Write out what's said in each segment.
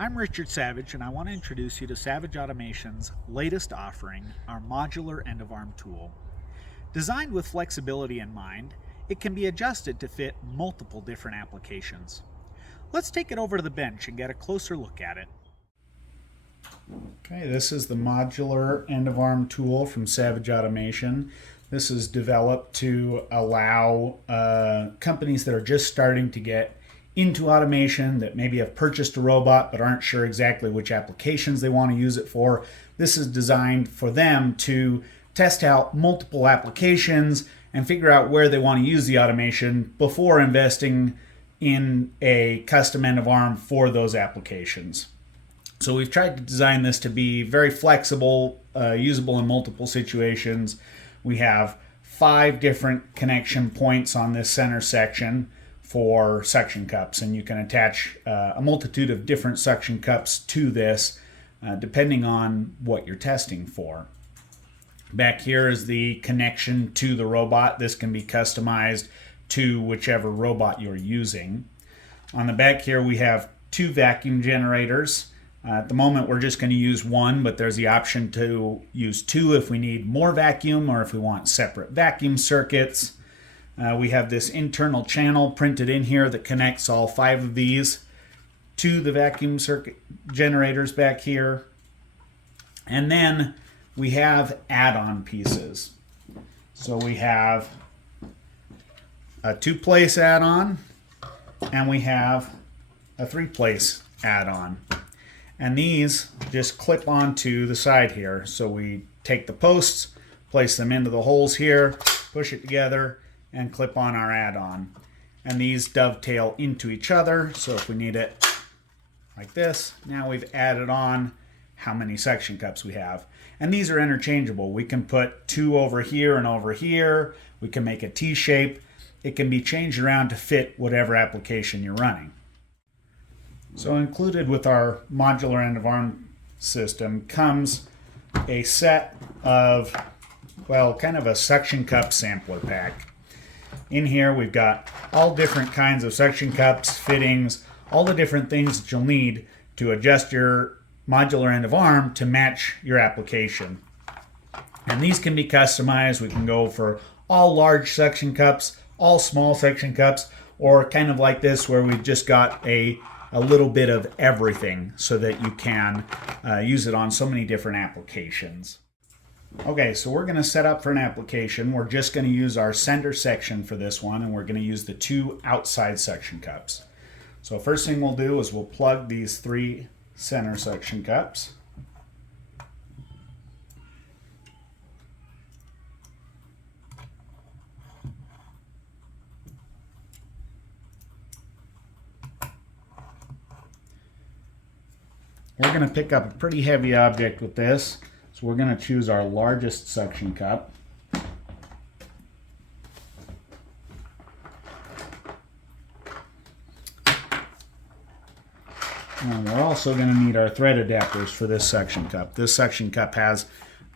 I'm Richard Savage, and I want to introduce you to Savage Automation's latest offering, our modular end-of-arm tool. Designed with flexibility in mind, it can be adjusted to fit multiple different applications. Let's take it over to the bench and get a closer look at it. Okay, this is the modular end-of-arm tool from Savage Automation. This is developed to allow companies that are just starting to get into automation, that maybe have purchased a robot but aren't sure exactly which applications they want to use it for. This is designed for them to test out multiple applications and figure out where they want to use the automation before investing in a custom end of arm for those applications. So we've tried to design this to be very flexible, usable in multiple situations. We have 5 different connection points on this center section for suction cups, and you can attach a multitude of different suction cups to this depending on what you're testing for. Back here is the connection to the robot. This can be customized to whichever robot you're using. On the back here we have 2 vacuum generators. At the moment we're just going to use 1, but there's the option to use 2 if we need more vacuum or if we want separate vacuum circuits. We have this internal channel printed in here that connects all 5 of these to the vacuum circuit generators back here. And then we have add-on pieces. So we have a 2-place add-on and we have a 3-place add-on. And these just clip onto the side here. So we take the posts, place them into the holes here, push it together, and clip on our add-on. And these dovetail into each other, so if we need it like this, now we've added on how many suction cups we have. And these are interchangeable. We can put 2 over here and over here. We can make a T-shape. It can be changed around to fit whatever application you're running. So included with our modular end-of-arm system comes a set of, well, kind of a suction cup sampler pack. In here we've got all different kinds of suction cups, fittings, all the different things that you'll need to adjust your modular end of arm to match your application. And these can be customized. We can go for all large suction cups, all small suction cups, or kind of like this where we've just got a little bit of everything so that you can use it on so many different applications. Okay, so we're going to set up for an application. We're just going to use our center section for this one, and we're going to use the 2 outside suction cups. So first thing we'll do is we'll plug these 3 center suction cups. We're going to pick up a pretty heavy object with this. So we're going to choose our largest suction cup. And we're also going to need our thread adapters for this suction cup. This suction cup has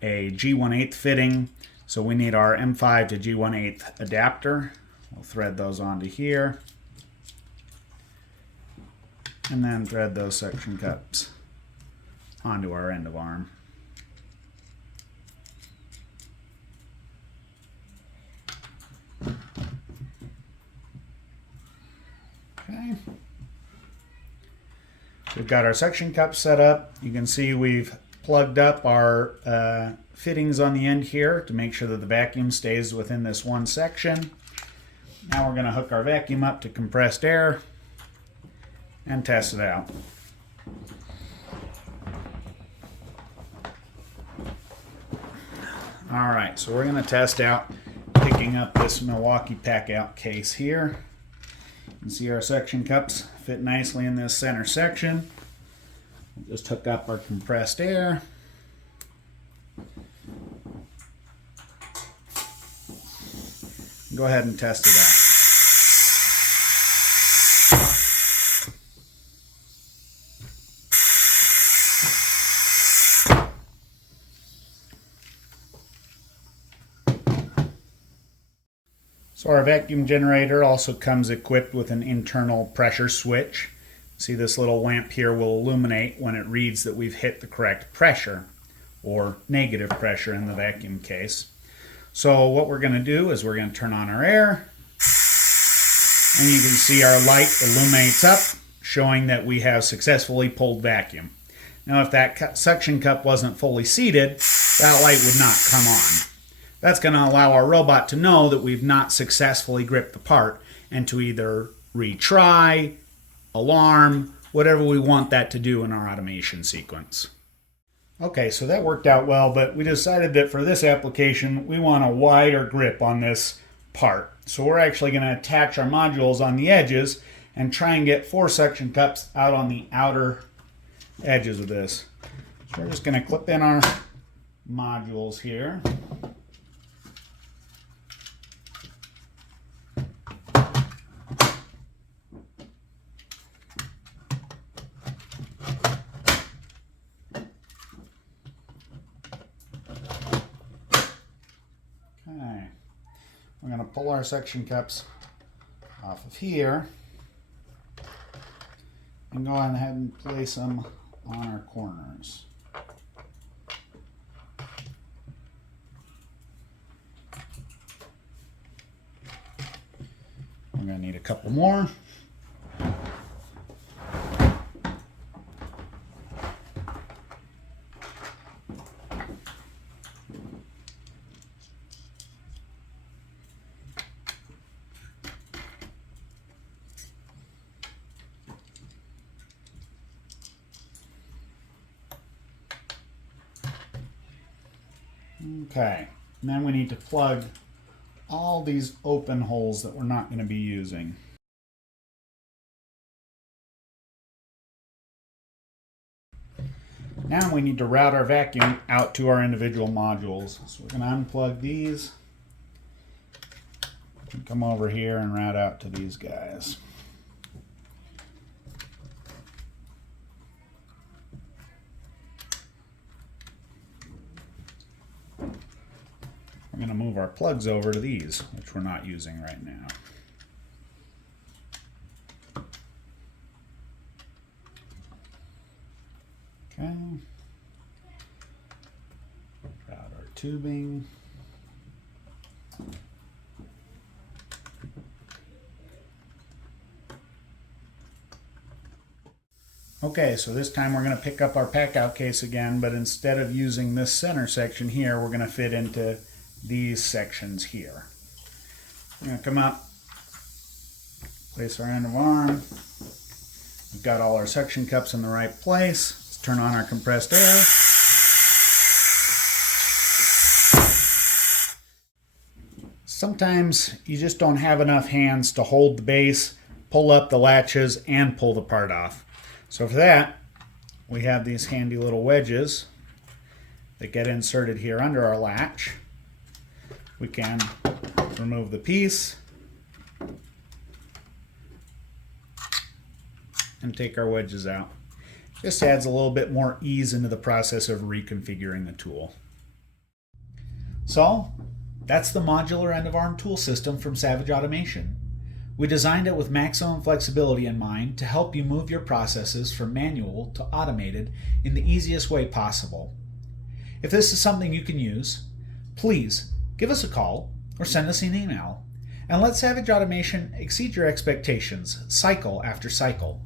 a G1/8 fitting, so we need our M5 to G1/8 adapter. We'll thread those onto here, and then thread those suction cups onto our end of arm. Okay. We've got our suction cup set up. You can see we've plugged up our fittings on the end here to make sure that the vacuum stays within this one section. Now we're going to hook our vacuum up to compressed air and test it out. Alright, so we're going to test out picking up this Milwaukee pack-out case here. You can see our suction cups fit nicely in this center section. We'll just hook up our compressed air. Go ahead and test it out. So our vacuum generator also comes equipped with an internal pressure switch. See, this little lamp here will illuminate when it reads that we've hit the correct pressure, or negative pressure in the vacuum case. So what we're going to do is we're going to turn on our air, and you can see our light illuminates up, showing that we have successfully pulled vacuum. Now if that suction cup wasn't fully seated, that light would not come on. That's going to allow our robot to know that we've not successfully gripped the part, and to either retry, alarm, whatever we want that to do in our automation sequence. Okay, so that worked out well, but we decided that for this application, we want a wider grip on this part. So we're actually going to attach our modules on the edges and try and get 4 suction cups out on the outer edges of this. So we're just going to clip in our modules here. Okay, we're going to pull our suction cups off of here and go ahead and place them on our corners. We're going to need a couple more. Okay, and then we need to plug all these open holes that we're not going to be using. Now we need to route our vacuum out to our individual modules. So we're going to unplug these and come over here and route out to these guys. We're going to move our plugs over to these, which we're not using right now. Okay. Route our tubing. Okay, so this time we're going to pick up our pack out case again, but instead of using this center section here, we're going to fit into these sections here. We're going to come up, place our end of arm. We've got all our suction cups in the right place. Let's turn on our compressed air. Sometimes you just don't have enough hands to hold the base, pull up the latches, and pull the part off. So for that, we have these handy little wedges that get inserted here under our latch. We can remove the piece and take our wedges out. Just adds a little bit more ease into the process of reconfiguring the tool. So that's the modular end of arm tool system from Savage Automation. We designed it with maximum flexibility in mind to help you move your processes from manual to automated in the easiest way possible. If this is something you can use, please give us a call or send us an email, and let Savage Automation exceed your expectations cycle after cycle.